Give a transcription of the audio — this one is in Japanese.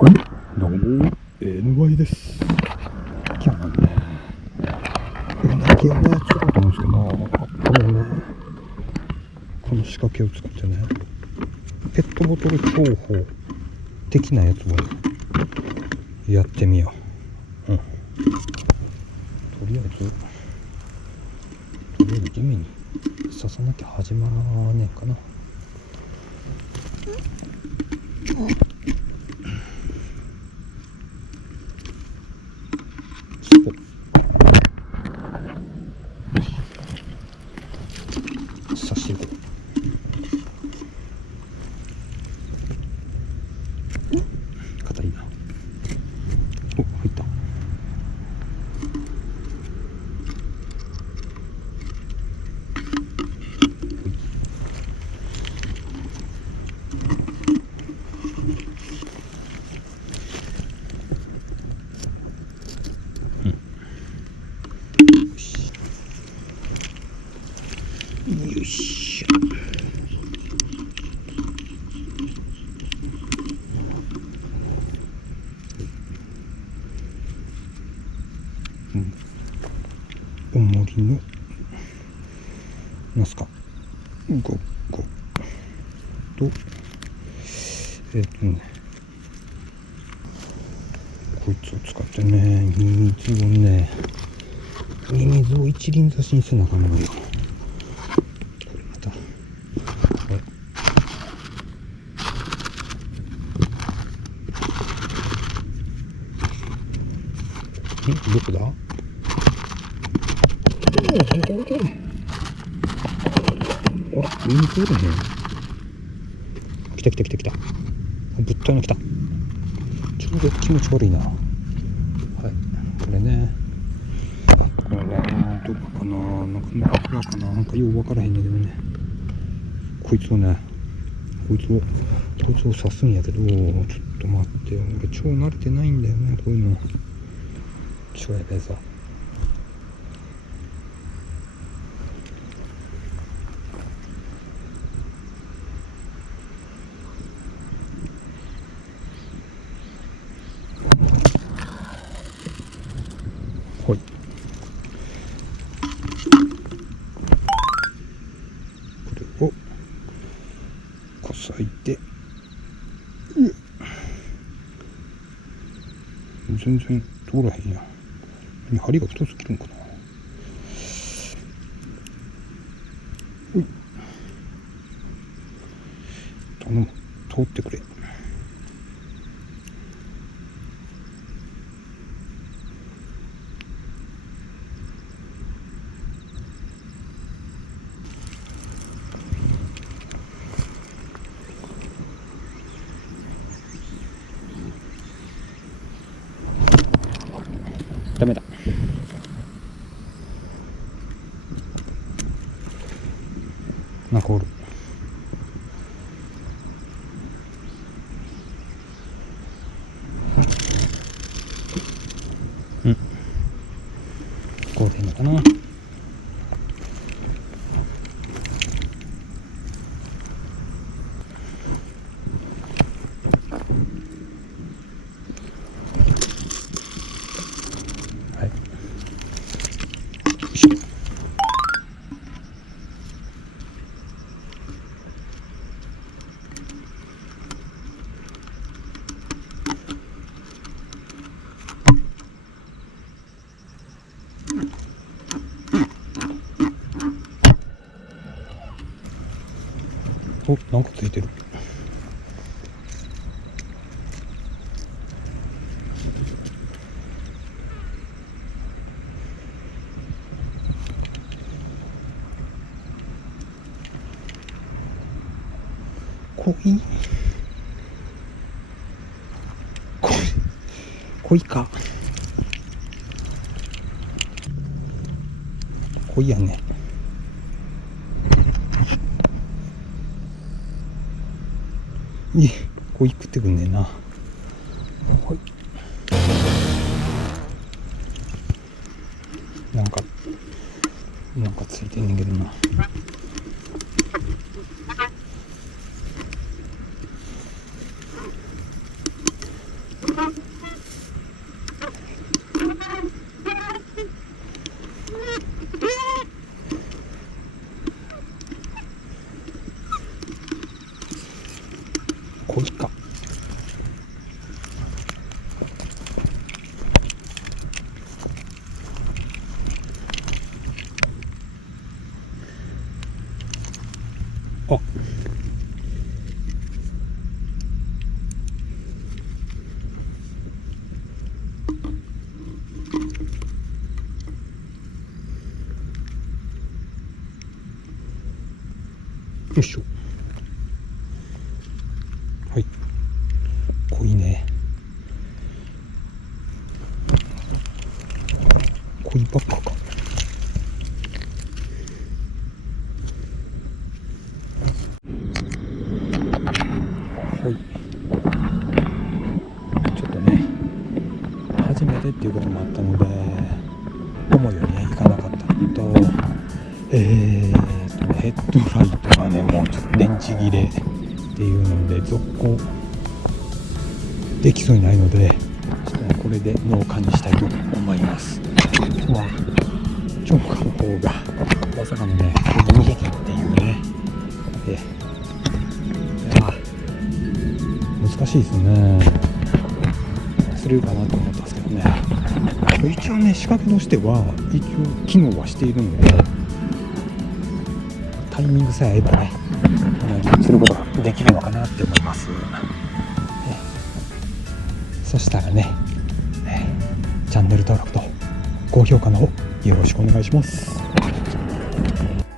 はい、どうも NY です。今日はね、気温がちょっと思うんですけど、この仕掛けを使ってね、ペットボトル投法的なやつをやってみよう。とりあえず地面に刺さなきゃ始まらねえかな。刺していこう。硬いな。お、入った。よいしょ。おもりのナスカ5個とこいつを使ってね、ミミズを一輪挿しにせなあかんのよ。これまたどこだ？あら、ミミズおれへん。来た。ぶったいの来た。ちょうど気持ち悪いな。はい、これね。これはどこかな、なんか枕かな、なんかよう分からへんねんけどね。こいつを刺すんやけど、ちょっと待ってよ。俺超慣れてないんだよね、こういうの。超やべえぞ。はい。これをこさいて、全然通らへんやん。針が太すぎるんかな。おい、頼む、通ってくれ。ダメだ。なんかおる。うん。こうでいいのかな。はい。よいしょ。お、なんかついてる。恋か。恋やね。恋食ってくんねえな。はい。なんかついてんねんけどな。よいしょ。はい、濃いね。濃いばっかか。はい、ちょっとね初めてっていうこともあったので思うようにねいかなかったのと、ヘッドライトがねもうちょっと電池切れっていうので続行できそうにないので、ちょっとねこれで農家にしたいと思います。チョーカーの方がまさかのね2匹っていうね、いや難しいですね。するかなと思ったんですけどね。一応ね仕掛けとしては一応機能はしているので、タイミングさえ合えばね同じすることができるのかなって思います。そしたらね、チャンネル登録と高評価の方よろしくお願いします。